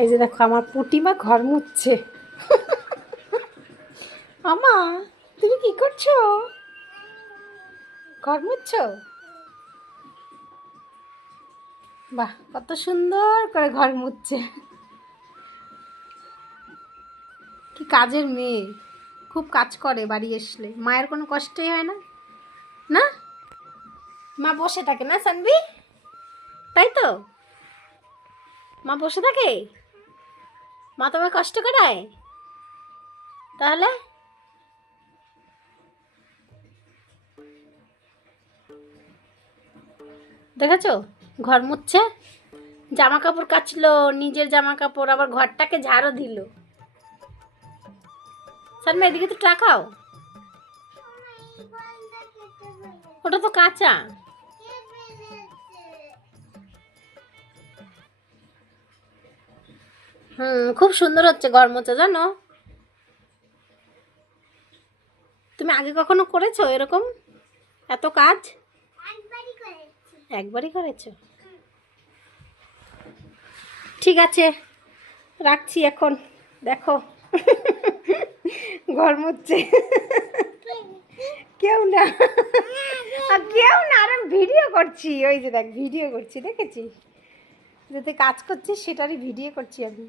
এই যে দেখো আমার পুটিমা ঘর মুছছে। আমা, তুমি কি করছো? ঘর মুছছো? বাহ, কত সুন্দর করে ঘর মুছছে। কি কাজের মেয়ে, খুব কাজ করে বাড়ি আসলে, মায়ের কোনো কষ্টই হয় না। না, মা বসে থাকে না সানবি, তাই তো? মা বসে থাকে, মা তোমায় কষ্ট করায় তাহলে? দেখেছো ঘর মুছছে, জামা কাপড় কাচলো, নিজের জামা কাপড়, আবার ঘরটাকে ঝাড়ও দিল। সালমা এদিকে তো টাকাও, ওটা তো কাঁচা। খুব সুন্দর হচ্ছে ঘর মোছা, জানো? তুমি আগে কখনো করেছো এরকম এত কাজ? একবারই করেছো। ঠিক আছে, রাখছি এখন। দেখো ঘর মুছছে। কেউ না, কেউ না, আর আমি ভিডিও করছি। ওই যে দেখ, ভিডিও করছি, দেখেছিস? যাতে কাজ করছিস সেটারই ভিডিও করছি আমি।